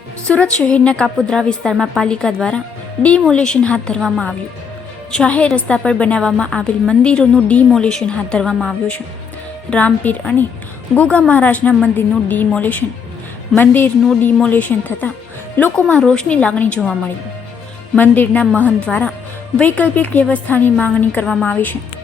સુરત શહેરના કાપોદ્રા વિસ્તારમાં પાલિકા દ્વારા ડિમોલેશન હાથ ધરવામાં આવ્યું. જાહેર રસ્તા પર બનાવવામાં આવેલ મંદિરોનું ડિમોલેશન હાથ ધરવામાં આવ્યું છે. રામપીર અને ગોગા મહારાજના મંદિરનું ડિમોલેશન. મંદિરનું ડિમોલેશન થતાં લોકોમાં રોષની લાગણી જોવા મળી. મંદિરના મહંત દ્વારા વૈકલ્પિક વ્યવસ્થાની માંગણી કરવામાં આવી છે.